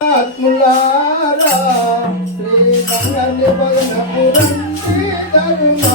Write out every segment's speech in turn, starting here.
ఆత్ములారా Shri Mangala Shri Dharma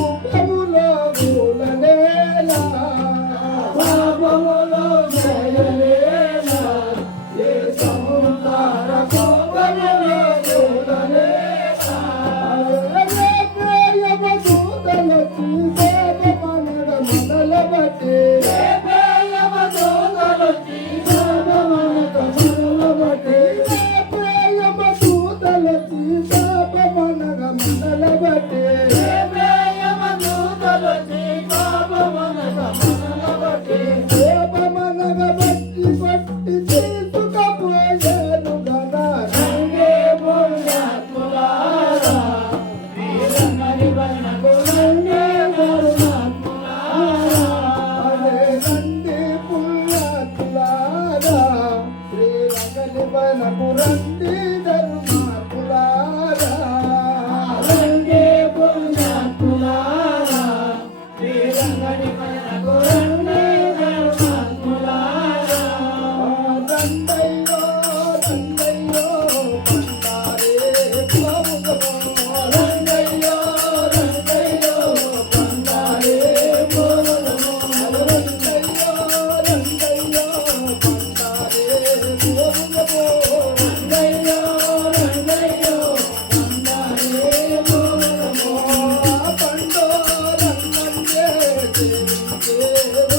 మొదలబట్టి Yeah.